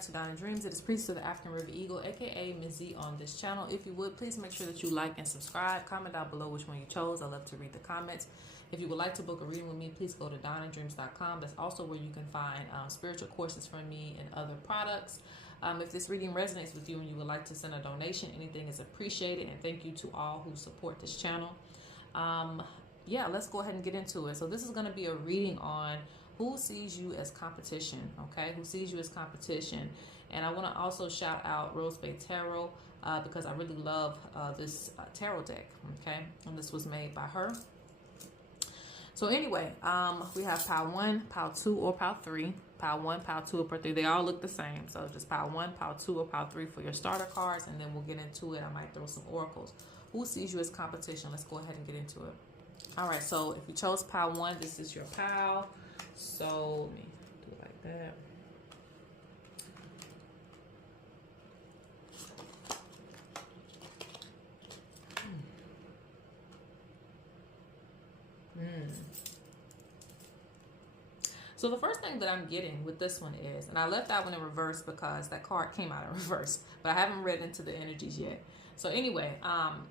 back to Donna Dreams. It is Priestess of the African River Eagle, aka Ms.Z on this channel. If you would, please make sure that you like and subscribe. Comment down below which one you chose. I love to read the comments. If you would like to book a reading with me, please go to DonnaDreams.com. That's also where you can find spiritual courses from me and other products. If this reading resonates with you and you would like to send a donation, anything is appreciated. And thank you to all who support this channel. Yeah, let's go ahead and get into it. So this is going to be a reading on who sees you as competition, okay? Who sees you as competition. And I want to also shout out Rose Bay Tarot because I really love this tarot deck, okay? And this was made by her. So anyway, we have pile 1, pile 2, or pile 3. Pile 1, pile 2, or pile 3. They all look the same. So just pile 1, pile 2, or pile 3 for your starter cards. And then we'll get into it. I might throw some oracles. Who sees you as competition? Let's go ahead and get into it. All right, so if you chose pile 1, this is your pile. So let me do it like that. So the first thing that I'm getting with this one is, and I left that one in reverse because that card came out in reverse, but I haven't read into the energies yet. So anyway,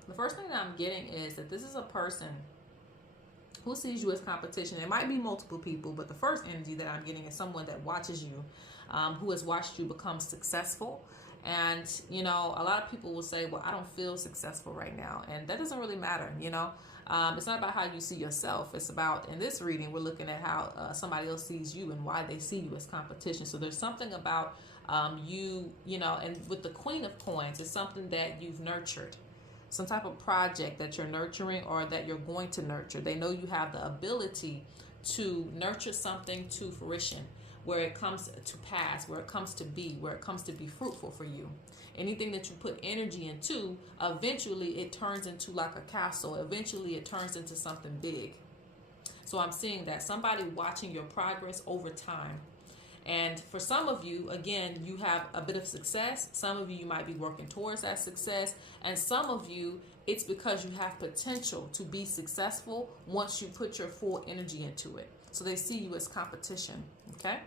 the first thing that I'm getting is that this is a person who sees you as competition. It might be multiple people, but the first energy that I'm getting is someone that watches you, who has watched you become successful. And, you know, a lot of people will say, well, I don't feel successful right now. And that doesn't really matter, you know. It's not about how you see yourself. It's about, in this reading, we're looking at how somebody else sees you and why they see you as competition. So there's something about you know, and with the Queen of Coins, it's something that you've nurtured. Some type of project that you're nurturing or that you're going to nurture. They know you have the ability to nurture something to fruition, where it comes to pass, where it comes to be, where it comes to be fruitful for you. Anything that you put energy into, eventually it turns into like a castle. Eventually it turns into something big. So I'm seeing that somebody watching your progress over time. And for some of you, again, you have a bit of success. Some of you might be working towards that success. And some of you, it's because you have potential to be successful once you put your full energy into it. So they see you as competition, okay?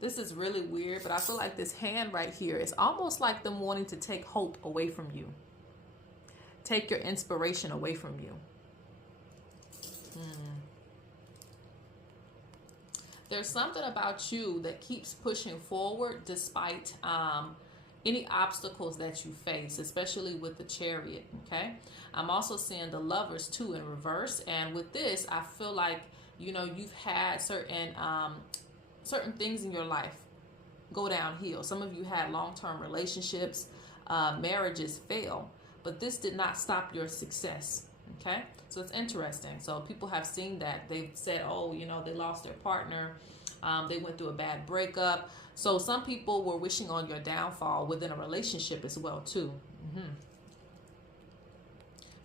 This is really weird, but I feel like this hand right here is almost like them wanting to take hope away from you. Take your inspiration away from you. There's something about you that keeps pushing forward despite any obstacles that you face, especially with the Chariot, okay? I'm also seeing the Lovers too in reverse. And with this, I feel like, you know, you've had certain things in your life go downhill. Some of you had long-term relationships, marriages fail, but this did not stop your success, okay? So it's interesting. So people have seen that. They've said, oh, you know, they lost their partner. They went through a bad breakup. So some people were wishing on your downfall within a relationship as well, too.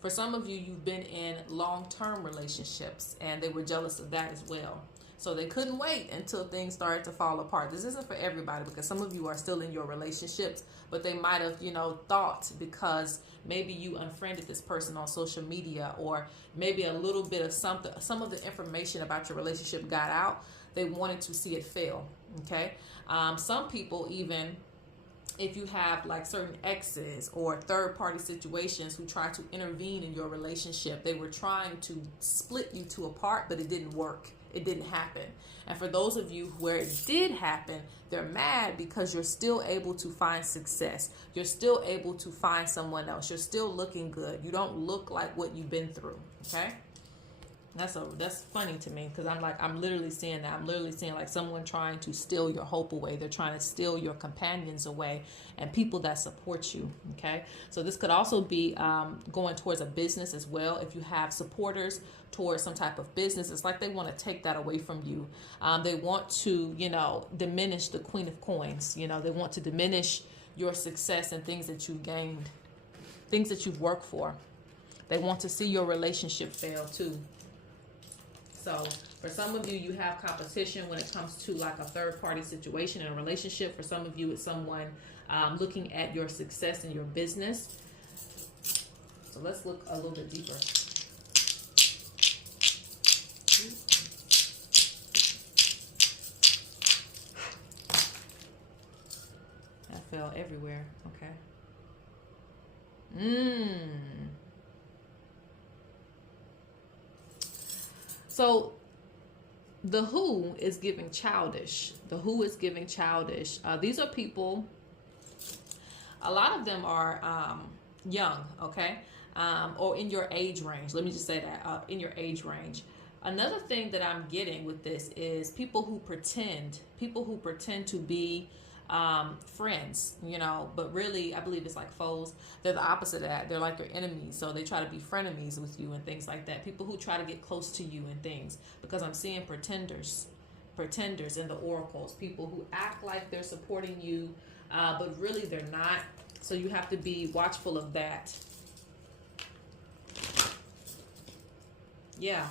For some of you, you've been in long-term relationships and they were jealous of that as well. So they couldn't wait until things started to fall apart. This isn't for everybody because some of you are still in your relationships, but they might have, you know, thought because maybe you unfriended this person on social media, or maybe a little bit of something, some of the information about your relationship got out. They wanted to see it fail, okay? Some people even, if you have like certain exes or third-party situations who try to intervene in your relationship, they were trying to split you two apart, but it didn't work. It didn't happen. And for those of you where it did happen, they're mad because you're still able to find success. You're still able to find someone else. You're still looking good. You don't look like what you've been through, okay? That's funny to me because I'm literally seeing that. I'm literally seeing like someone trying to steal your hope away. They're trying to steal your companions away and people that support you, okay? So this could also be going towards a business as well. If you have supporters towards some type of business, it's like they want to take that away from you. They want to, you know, diminish the Queen of Coins. You know, they want to diminish your success and things that you've gained, things that you've worked for. They want to see your relationship fail too. So for some of you, you have competition when it comes to like a third-party situation in a relationship. For some of you, it's someone looking at your success in your business. So let's look a little bit deeper. Andal everywhere. Okay. Mm. So the who is giving childish. The who is giving childish. These are people, a lot of them are young, okay? Or in your age range. Let me just say that, in your age range. Another thing that I'm getting with this is people who pretend to be friends, you know, but really I believe it's like foes. They're the opposite of that. They're like your enemies, so they try to be frenemies with you and things like that. People who try to get close to you and things, because I'm seeing pretenders in the oracles, people who act like they're supporting you, but really they're not. So you have to be watchful of that. Yeah.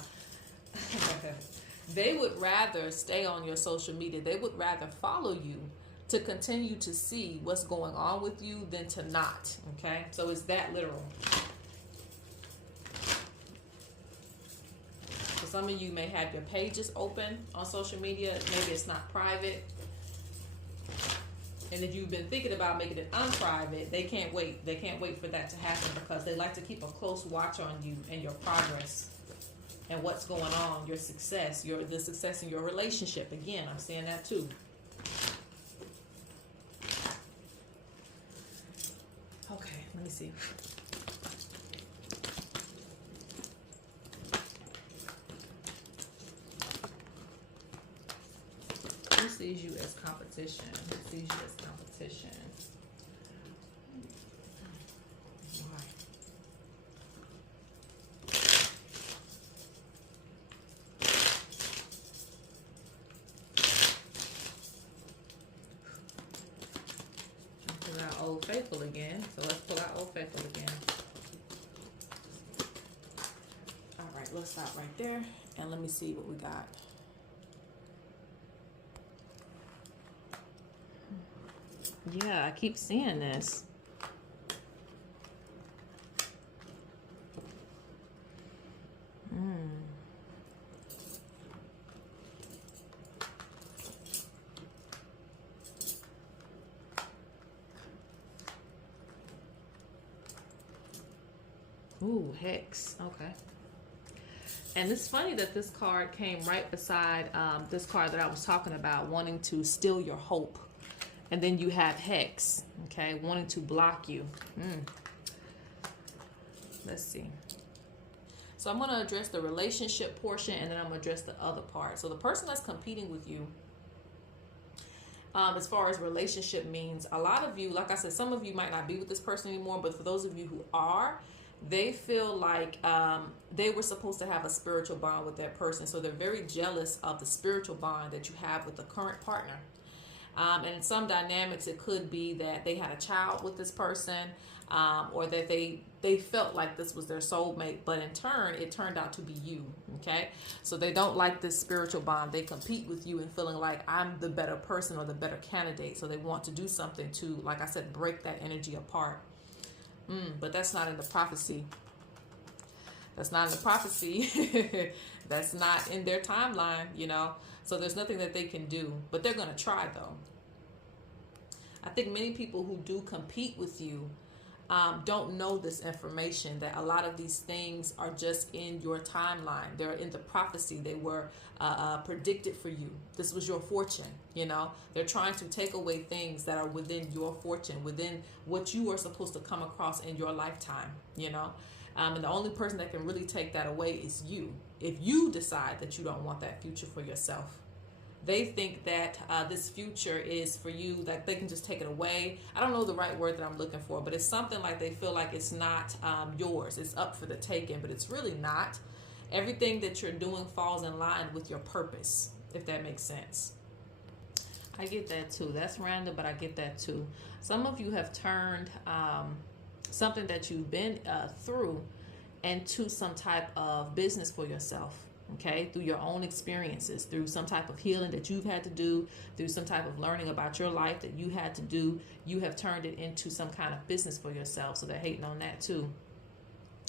They would rather stay on your social media. They would rather follow you to continue to see what's going on with you than to not. Okay? So it's that literal. So some of you may have your pages open on social media. Maybe it's not private. And if you've been thinking about making it unprivate, they can't wait. They can't wait for that to happen because they like to keep a close watch on you and your progress and what's going on, your success, the success in your relationship. Again, I'm seeing that too. Okay, let me see. Who sees you as competition? Who sees you as competition? Old Faithful again. So let's pull out Old Faithful again. All right, let's stop right there and let me see what we got. Yeah, I keep seeing this. Ooh, Hex. Okay. And it's funny that this card came right beside this card that I was talking about, wanting to steal your hope. And then you have Hex, okay, wanting to block you. Let's see. So I'm going to address the relationship portion, and then I'm going to address the other part. So the person that's competing with you, as far as relationship means, a lot of you, like I said, some of you might not be with this person anymore, but for those of you who are, they feel like they were supposed to have a spiritual bond with that person. So they're very jealous of the spiritual bond that you have with the current partner. And in some dynamics, it could be that they had a child with this person, or that they felt like this was their soulmate, but in turn, it turned out to be you, okay? So they don't like this spiritual bond. They compete with you and feeling like I'm the better person or the better candidate. So they want to do something to, like I said, break that energy apart. But that's not in the prophecy. That's not in the prophecy. That's not in their timeline, you know. So there's nothing that they can do. But they're going to try, though. I think many people who do compete with you don't know this information, that a lot of these things are just in your timeline. They're in the prophecy. They were predicted for you. This was your fortune, you know. They're trying to take away things that are within your fortune, within what you are supposed to come across in your lifetime, you know. And the only person that can really take that away is you. If you decide that you don't want that future for yourself. They think that this future is for you, that they can just take it away. I don't know the right word that I'm looking for, but it's something like they feel like it's not yours. It's up for the taking, but it's really not. Everything that you're doing falls in line with your purpose, if that makes sense. I get that too. That's random, but I get that too. Some of you have turned something that you've been through into some type of business for yourself. Okay, through your own experiences, through some type of healing that you've had to do, through some type of learning about your life that you had to do, you have turned it into some kind of business for yourself. So they're hating on that too.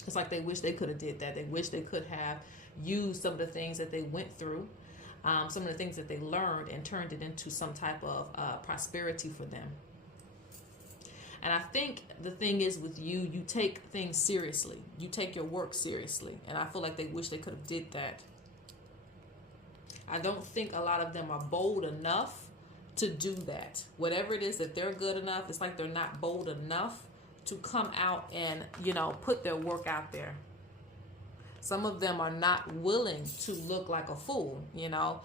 It's like they wish they could have did that. They wish they could have used some of the things that they went through, some of the things that they learned, and turned it into some type of prosperity for them. And I think the thing is with you, you take things seriously. You take your work seriously. And I feel like they wish they could have did that. I don't think a lot of them are bold enough to do that. Whatever it is that they're good enough, it's like they're not bold enough to come out and, you know, put their work out there. Some of them are not willing to look like a fool, you know.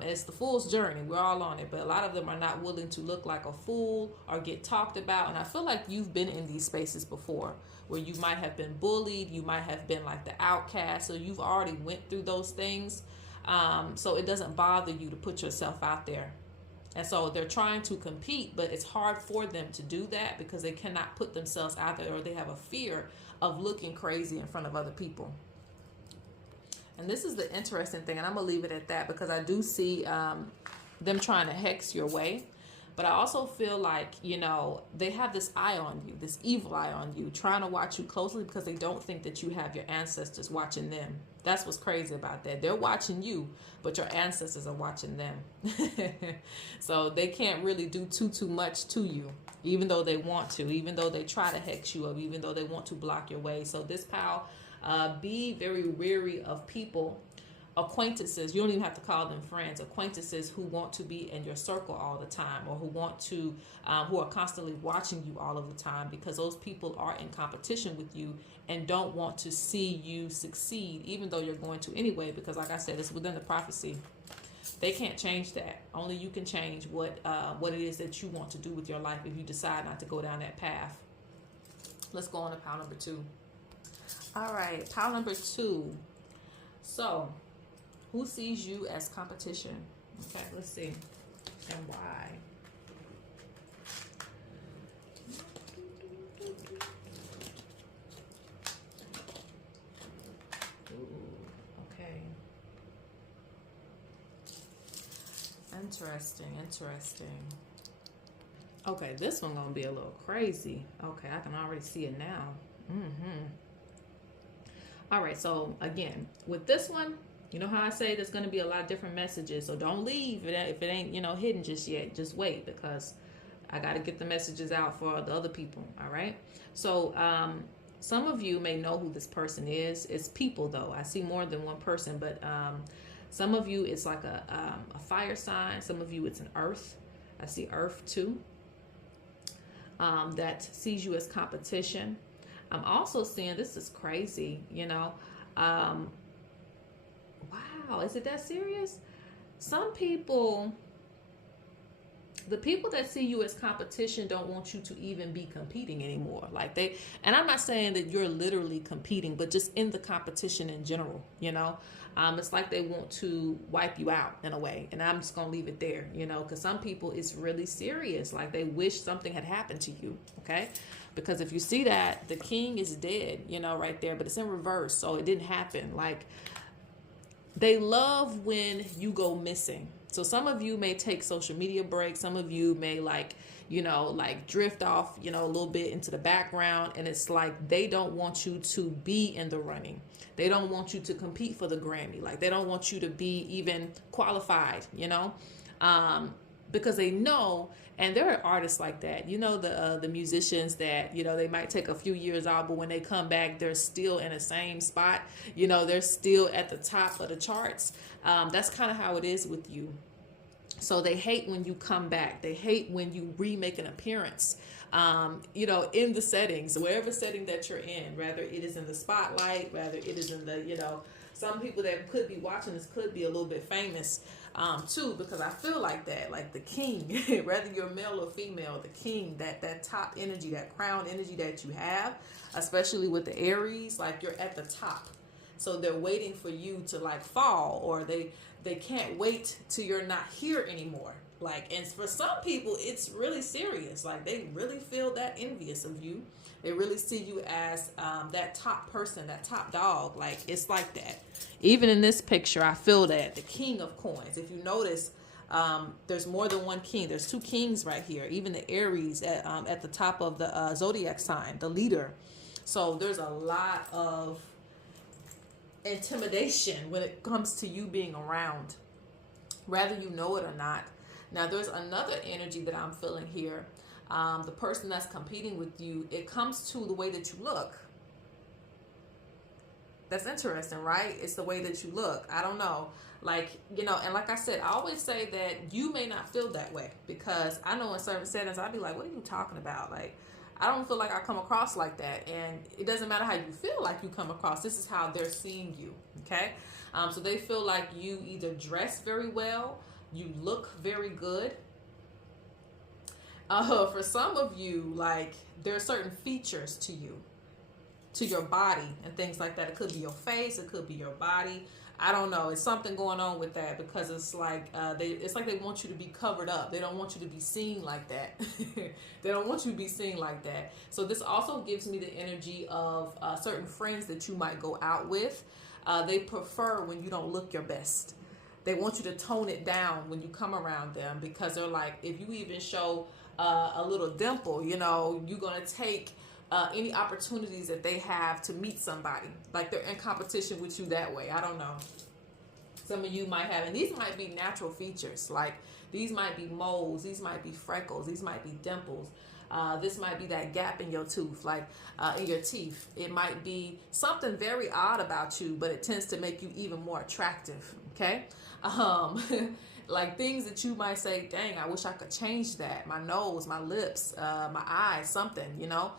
It's the fool's journey. We're all on it. But a lot of them are not willing to look like a fool or get talked about. And I feel like you've been in these spaces before where you might have been bullied. You might have been like the outcast. So you've already went through those things. So it doesn't bother you to put yourself out there. And so they're trying to compete, but it's hard for them to do that because they cannot put themselves out there, or they have a fear of looking crazy in front of other people. And this is the interesting thing, and I'm going to leave it at that because I do see them trying to hex your way. But I also feel like, you know, they have this eye on you, this evil eye on you, trying to watch you closely because they don't think that you have your ancestors watching them. That's what's crazy about that. They're watching you, but your ancestors are watching them. So they can't really do too much to you, even though they want to, even though they try to hex you up, even though they want to block your way. So this pal, be very wary of people, acquaintances. You don't even have to call them friends. Acquaintances who want to be in your circle all the time, or who want to, who are constantly watching you all of the time, because those people are in competition with you and don't want to see you succeed, even though you're going to anyway. Because, like I said, it's within the prophecy. They can't change that. Only you can change what it is that you want to do with your life if you decide not to go down that path. Let's go on to pile number 2. All right, pile number 2. So, who sees you as competition? Okay, let's see. And why? Ooh, okay. Interesting. Okay, this one gonna be a little crazy. Okay, I can already see it now. All right, so again, with this one, you know how I say there's going to be a lot of different messages. So don't leave if it ain't, you know, hidden just yet. Just wait, because I got to get the messages out for the other people. All right. So some of you may know who this person is. It's people, though. I see more than one person, but some of you, it's like a fire sign. Some of you, it's an earth. I see earth too. That sees you as competition. I'm also seeing, this is crazy, you know, wow, is it that serious? Some people, the people that see you as competition don't want you to even be competing anymore. Like and I'm not saying that you're literally competing, but just in the competition in general, you know, it's like they want to wipe you out in a way. And I'm just going to leave it there, you know, because some people, it's really serious. Like they wish something had happened to you. Okay. Because if you see that, the king is dead, you know, right there, but it's in reverse. So it didn't happen. Like, they love when you go missing. So some of you may take social media breaks. Some of you may drift off, you know, a little bit into the background. And it's like they don't want you to be in the running. They don't want you to compete for the Grammy. Like they don't want you to be even qualified, you know, because they know. And there are artists like that, you know, the musicians that, you know, they might take a few years out, but when they come back, they're still in the same spot. You know, they're still at the top of the charts. That's kind of how it is with you. So they hate when you come back. They hate when you remake an appearance, you know, in the settings, wherever setting that you're in, whether it is in the spotlight, whether it is in the, you know, some people that could be watching this could be a little bit famous. Too, because I feel like that, like the king, whether you're male or female, the king, that top energy, that crown energy that you have, especially with the Aries, like you're at the top. So they're waiting for you to like fall, or they can't wait till you're not here anymore. Like, and for some people, it's really serious. Like they really feel that envious of you. They really see you as that top person, that top dog. Like it's like that. Even in this picture, I feel that the king of coins. If you notice, there's more than one king. There's 2 kings right here. Even the Aries at the top of the zodiac sign, the leader. So there's a lot of intimidation when it comes to you being around, whether you know it or not. Now, there's another energy that I'm feeling here. The person that's competing with you, it comes to the way that you look. That's interesting, right? It's the way that you look. I don't know. Like, you know, and like I said, I always say that you may not feel that way, because I know in certain settings, I'd be like, what are you talking about? Like, I don't feel like I come across like that. And it doesn't matter how you feel like you come across. This is how they're seeing you, okay? So they feel like you either dress very well, you look very good. For some of you, like, there are certain features to you, to your body and things like that. It could be your face, it could be your body. I don't know. It's something going on with that, because it's like they want you to be covered up. They don't want you to be seen like that. They don't want you to be seen like that. So this also gives me the energy of certain friends that you might go out with. They prefer when you don't look your best. They want you to tone it down when you come around them, because they're like, if you even show a little dimple, you know, you're going to take any opportunities that they have to meet somebody. Like, they're in competition with you that way. I don't know. Some of you might have, and these might be natural features. Like, these might be moles, these might be freckles, these might be dimples. This might be that gap in your tooth, like in your teeth. It might be something very odd about you, but it tends to make you even more attractive. Okay. Like things that you might say, dang, I wish I could change that. My nose, my lips, my eyes, something, you know.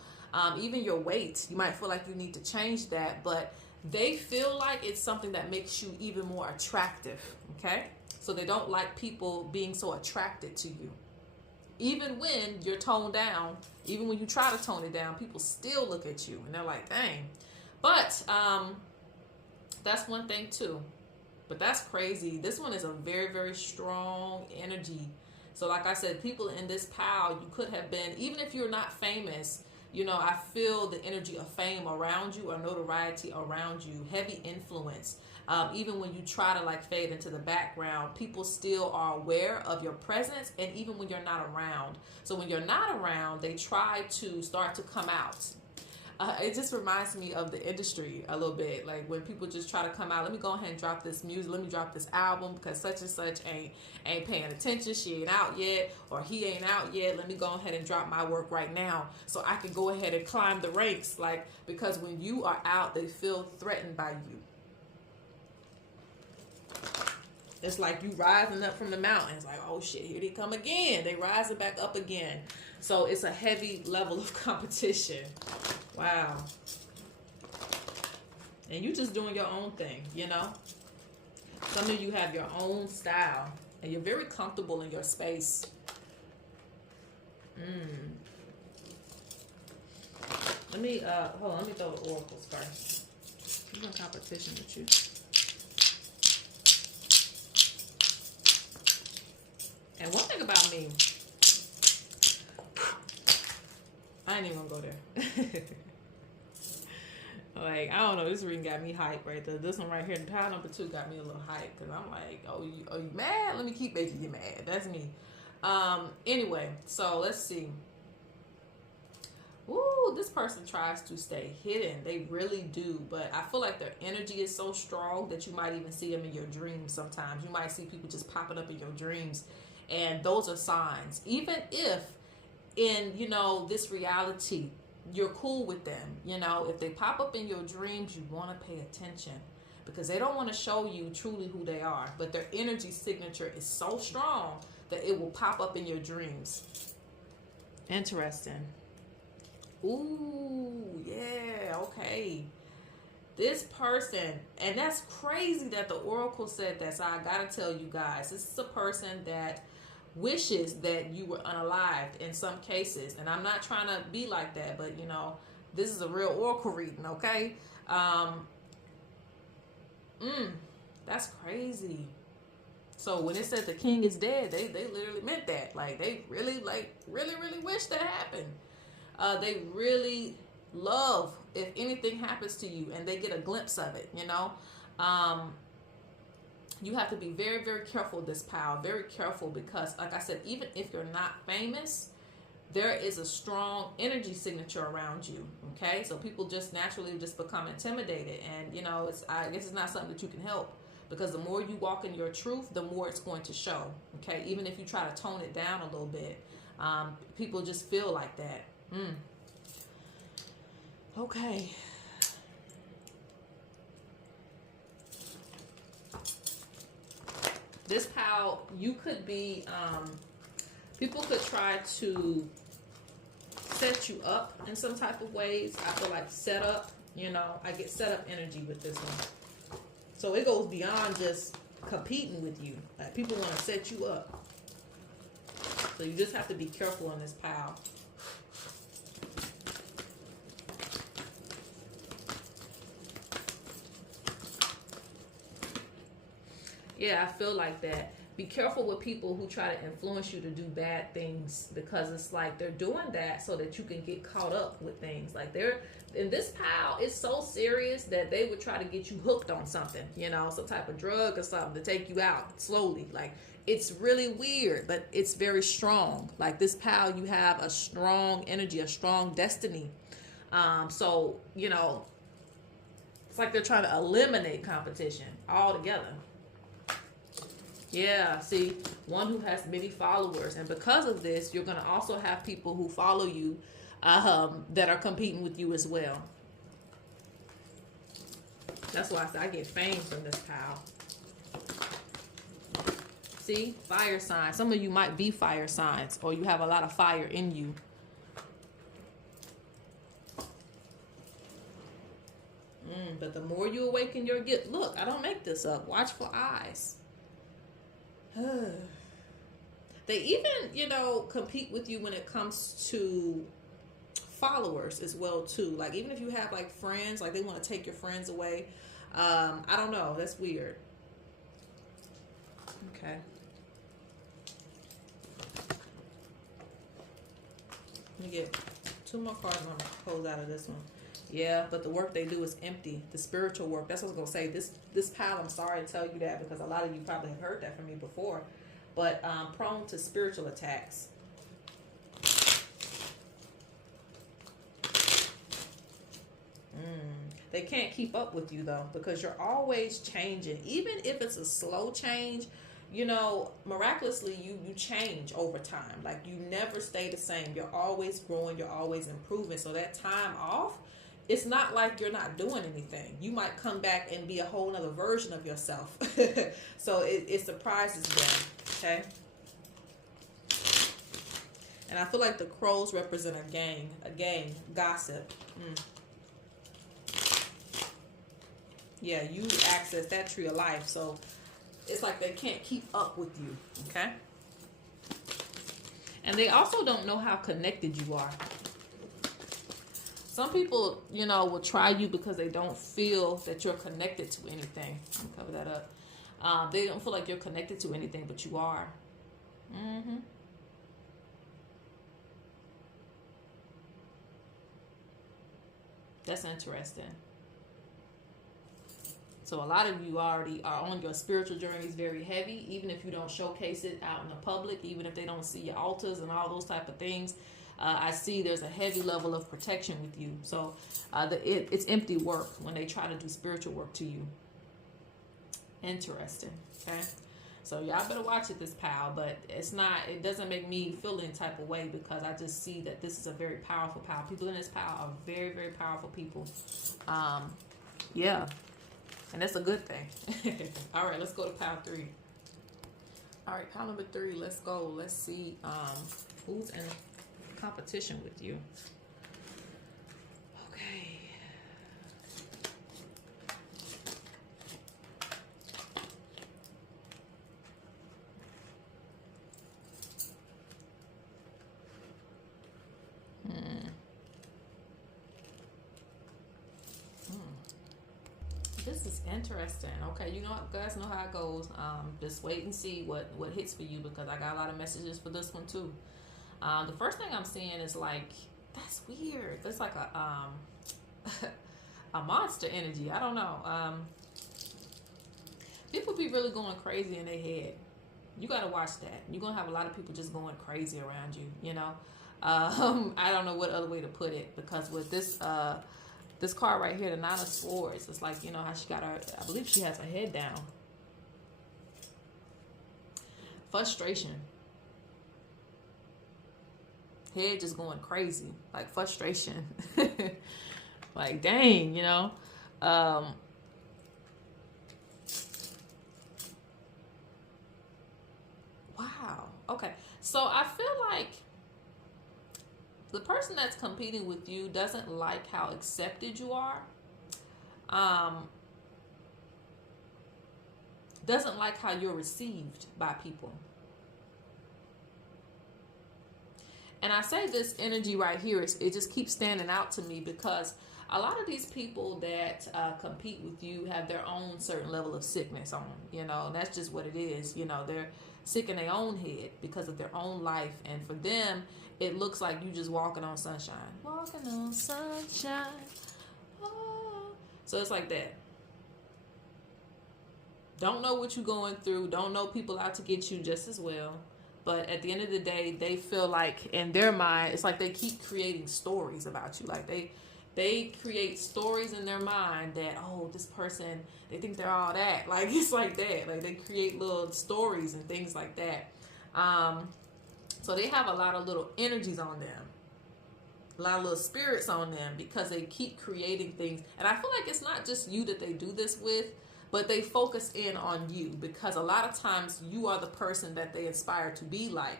Even your weight, you might feel like you need to change that, but they feel like it's something that makes you even more attractive, okay? So they don't like people being so attracted to you. Even when you're toned down, even when you try to tone it down, people still look at you and they're like, dang. But that's one thing too. But that's crazy. This one is a very, very strong energy. So like I said, people in this pile, you could have been, even if you're not famous, you know, I feel the energy of fame around you, or notoriety around you, heavy influence. Even when you try to like fade into the background, people still are aware of your presence, and even when you're not around. So when you're not around, they try to start to come out. It just reminds me of the industry a little bit. Like when people just try to come out, let me go ahead and drop this music, let me drop this album, because such and such ain't paying attention, she ain't out yet, or he ain't out yet. Let me go ahead and drop my work right now so I can go ahead and climb the ranks. Like, because when you are out, they feel threatened by you. It's like you rising up from the mountains, like, oh shit, here they come again. They rising back up again. So it's a heavy level of competition. Wow. And you just doing your own thing, you know? Some of you have your own style, and you're very comfortable in your space. Let me, hold on, let me throw the oracles first. I'm in competition with you. And one thing about me, I ain't even gonna go there. Like, I don't know, this reading got me hyped right there. This one right here, pile number 2, got me a little hyped, because I'm like, oh, you mad? Let me keep making you mad. That's me. Anyway, so let's see. Ooh, this person tries to stay hidden. They really do. But I feel like their energy is so strong that you might even see them in your dreams sometimes. You might see people just popping up in your dreams. And those are signs. Even if in, you know, this reality, you're cool with them. You know, if they pop up in your dreams, you want to pay attention, because they don't want to show you truly who they are. But their energy signature is so strong that it will pop up in your dreams. Interesting. Ooh, yeah, okay. This person, and that's crazy that the oracle said that. So I gotta tell you guys, this is a person that wishes that you were unalived in some cases. And I'm not trying to be like that, but you know, this is a real oracle reading, okay? That's crazy. So when it said the king is dead, they literally meant that. Like, they really wish that happened. They really love if anything happens to you and they get a glimpse of it, you know. You have to be very, very careful, this pal. Very careful, because like I said, even if you're not famous, there is a strong energy signature around you, okay? So people just naturally just become intimidated, and you know, I guess it's not something that you can help, because the more you walk in your truth, the more it's going to show, okay? Even if you try to tone it down a little bit, People just feel like that. Okay. This pal, you could be, people could try to set you up in some type of ways. I feel like set up, you know, I get set up energy with this one. So it goes beyond just competing with you. Like people want to set you up. So you just have to be careful on this pal. Yeah, I feel like that. Be careful with people who try to influence you to do bad things, because it's like they're doing that so that you can get caught up with things. Like they're in this pile, it's so serious that they would try to get you hooked on something, you know, some type of drug or something to take you out slowly. Like it's really weird, but it's very strong. Like this pile, you have a strong energy, a strong destiny. So, you know, it's like they're trying to eliminate competition altogether. Yeah, see, one who has many followers, and because of this, you're going to also have people who follow you that are competing with you as well. That's why I say I get fame from this pal. See, fire signs. Some of you might be fire signs, or you have a lot of fire in you. But the more you awaken your gift, look, I don't make this up. Watchful eyes. They even, you know, compete with you when it comes to followers as well too. Like even if you have like friends, like they want to take your friends away. I don't know, that's weird. Okay. Let me get 2 more cards. I'm gonna close out of this one. Yeah, but the work they do is empty. The spiritual work. That's what I was gonna say. This pal, I'm sorry to tell you that because a lot of you probably have heard that from me before. But prone to spiritual attacks. They can't keep up with you though, because you're always changing. Even if it's a slow change, you know, miraculously you change over time. Like you never stay the same. You're always growing. You're always improving. So that time off, it's not like you're not doing anything. You might come back and be a whole nother version of yourself. So it surprises them. Okay. And I feel like the crows represent a gang, gossip. Yeah, you access that tree of life. So it's like they can't keep up with you. Okay. And they also don't know how connected you are. Some people, you know, will try you because they don't feel that you're connected to anything. Let me cover that up. They don't feel like you're connected to anything, but you are. That's interesting. So a lot of you already are on your spiritual journeys very heavy, even if you don't showcase it out in the public, even if they don't see your altars and all those type of things. I see there's a heavy level of protection with you. So it's empty work when they try to do spiritual work to you. Interesting. Okay. So y'all better watch it, this pal. But it doesn't make me feel any type of way, because I just see that this is a very powerful pal. People in this pal are very, very powerful people. Yeah. And that's a good thing. All right, let's go to pal 3. All right, pal number 3, let's go. Let's see who's in competition with you. Okay. This is interesting. Okay, you guys know how it goes. Just wait and see what hits for you, because I got a lot of messages for this one too. The first thing I'm seeing is like, that's weird. That's like a monster energy. I don't know. People be really going crazy in their head. You got to watch that. You're going to have a lot of people just going crazy around you, you know. I don't know what other way to put it, because with this card right here, the 9 of Swords, it's like, you know, how she got her, I believe she has her head down. Frustration. Head just going crazy, like frustration. Like, dang, you know. Wow. Okay. So I feel like the person that's competing with you doesn't like how accepted you are. Doesn't like how you're received by people. And I say this energy right here, it just keeps standing out to me because a lot of these people that compete with you have their own certain level of sickness on them, you know, and that's just what it is. You know, they're sick in their own head because of their own life. And for them, it looks like you just walking on sunshine. Walking on sunshine. Oh. So it's like that. Don't know what you're going through. Don't know people out to get you just as well. But at the end of the day, they feel like in their mind, it's like they keep creating stories about you. Like they create stories in their mind that, oh, this person, they think they're all that. Like, it's like that. Like, they create little stories and things like that. So they have a lot of little energies on them. A lot of little spirits on them because they keep creating things. And I feel like it's not just you that they do this with, but they focus in on you because a lot of times you are the person that they aspire to be like.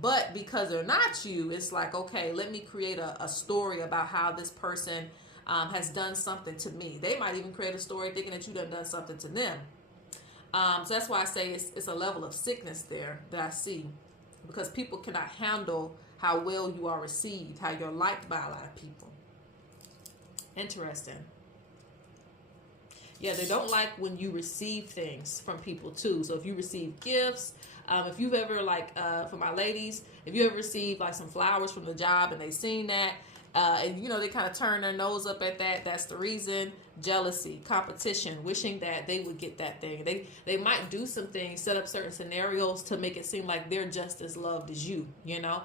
But because they're not you, it's like, okay, let me create a story about how this person has done something to me. They might even create a story thinking that you done something to them. So that's why I say it's a level of sickness there that I see, because people cannot handle how well you are received, how you're liked by a lot of people. Interesting. Yeah, they don't like when you receive things from people too. So if you receive gifts, if you've ever, like, for my ladies, if you ever received like some flowers from the job and they seen that, and you know, they kind of turn their nose up at that, that's the reason. Jealousy, competition, wishing that they would get that thing. They might do some things, set up certain scenarios to make it seem like they're just as loved as you, you know.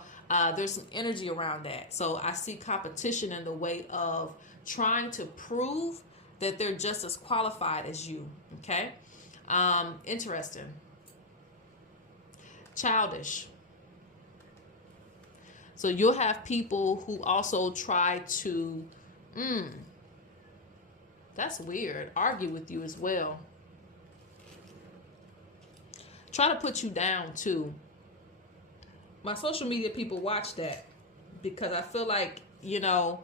There's some energy around that. So I see competition in the way of trying to prove that they're just as qualified as you. Okay. Interesting. Childish. So you'll have people who also try to, that's weird, argue with you as well. Try to put you down too. My social media people watch that because I feel like, you know,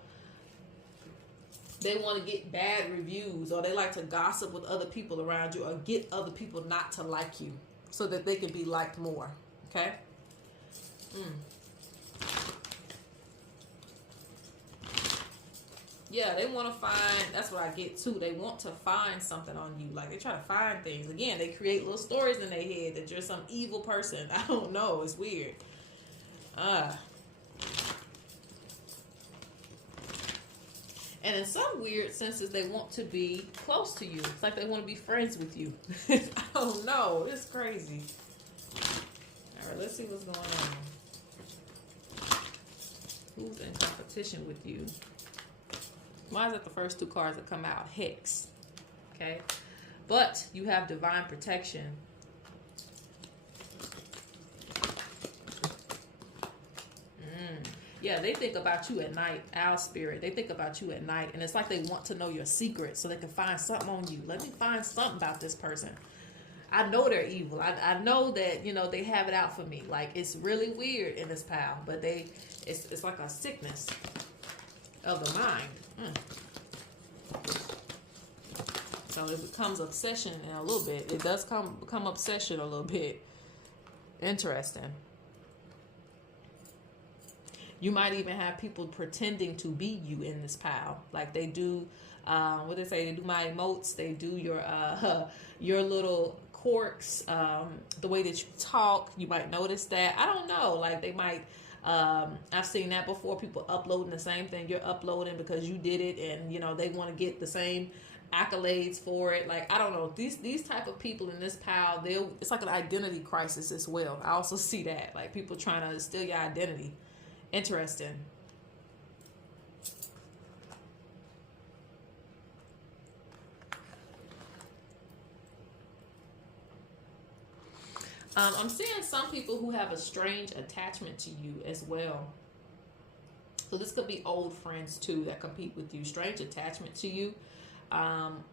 they want to get bad reviews, or they like to gossip with other people around you, or get other people not to like you so that they can be liked more. Okay? Yeah, they want to find, that's what I get too. They want to find something on you. Like, they try to find things. Again, they create little stories in their head that you're some evil person. I don't know. It's weird. And in some weird senses, they want to be close to you. It's like they want to be friends with you. I don't know. It's crazy. All right, let's see what's going on. Who's in competition with you? Why is that the first two cards that come out? Hex. Okay. But you have divine protection. Yeah, they think about you at night. Owl spirit. They think about you at night. And it's like they want to know your secrets so they can find something on you. Let me find something about this person. I know they're evil. I know that, you know, they have it out for me. Like, it's really weird in this pal. But it's like a sickness of the mind. So it becomes obsession in a little bit. It does become obsession a little bit. Interesting. You might even have people pretending to be you in this pile. Like, they do, what they say, they do my emotes, they do your little quirks, the way that you talk. You might notice that. I don't know. Like, they might, I've seen that before. People uploading the same thing you're uploading because you did it, and, you know, they want to get the same accolades for it. Like, I don't know. These type of people in this pile, it's like an identity crisis as well. I also see that. Like, people trying to steal your identity. Interesting. I'm seeing some people who have a strange attachment to you as well. So this could be old friends too that compete with you. Strange attachment to you. Haven't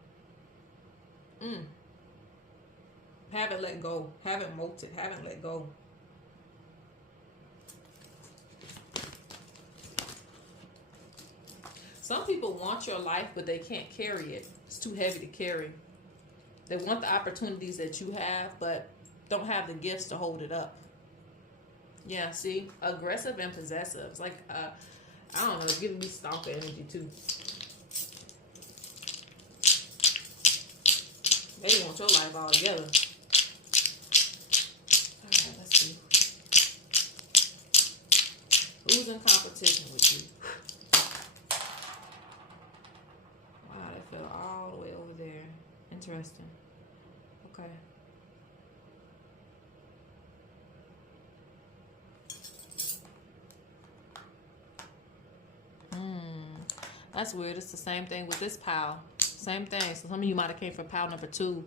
let go. Haven't molted. Haven't let go. Some people want your life, but they can't carry it. It's too heavy to carry. They want the opportunities that you have, but don't have the gifts to hold it up. Yeah, see? Aggressive and possessive. It's like, I don't know, it's giving me stalker energy too. They want your life all together. Alright, let's see. Who's in competition with you? Wow, that fell all the way over there. Interesting. Okay. That's weird. It's the same thing with this pile. Same thing. So some of you might have came from pile number 2.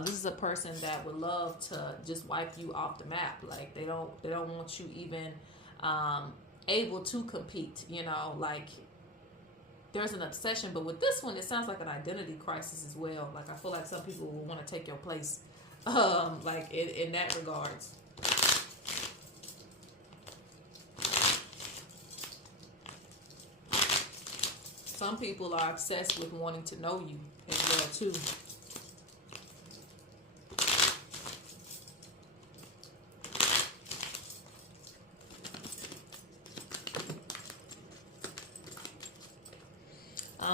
This is a person that would love to just wipe you off the map. Like they don't want you even able to compete. You know, like there's an obsession. But with this one, it sounds like an identity crisis as well. Like I feel like some people will want to take your place, like in that regards. Some people are obsessed with wanting to know you as well too.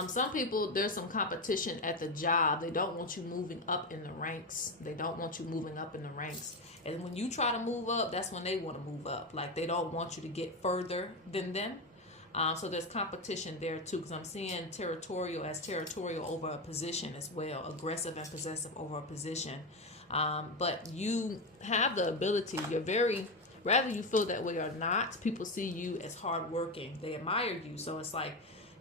Some people, there's some competition at the job. They don't want you moving up in the ranks. They don't want you moving up in the ranks. And when you try to move up, that's when they want to move up. Like they don't want you to get further than them. So there's competition there too, because I'm seeing territorial as territorial over a position as well, aggressive and possessive over a position. But you have the ability, you're very, whether you feel that way or not, people see you as hardworking. They admire you. So it's like,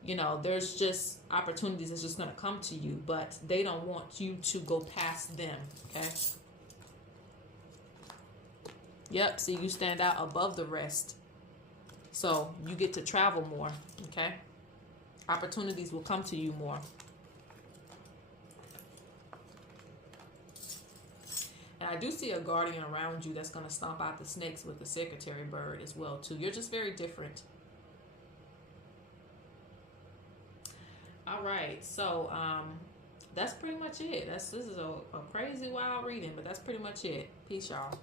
you know, there's just opportunities that's just going to come to you, but they don't want you to go past them, okay? Yep, see, you stand out above the rest. So you get to travel more, okay? Opportunities will come to you more. And I do see a guardian around you that's going to stomp out the snakes with the secretary bird as well, too. You're just very different. All right, so that's pretty much it. This is a crazy wild reading, but that's pretty much it. Peace, y'all.